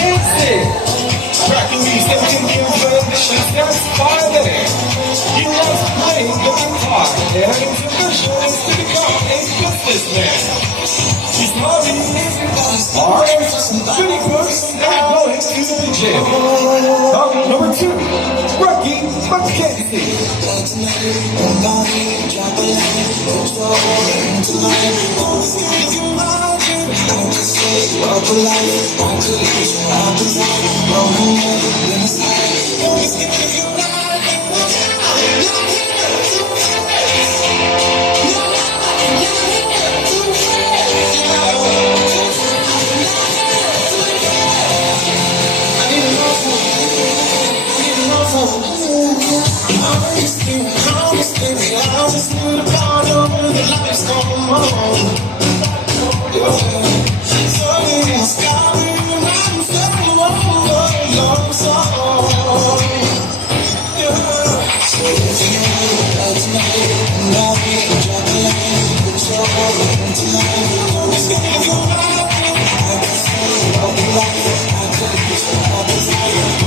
Mackenzie. Tracking these 17 years of ambitions, that's father. He loves playing the guitar, and his ambition is to become a businessman. His hobby is art, reading books, and going to the gym. Number 2, Rocky Mackenzie.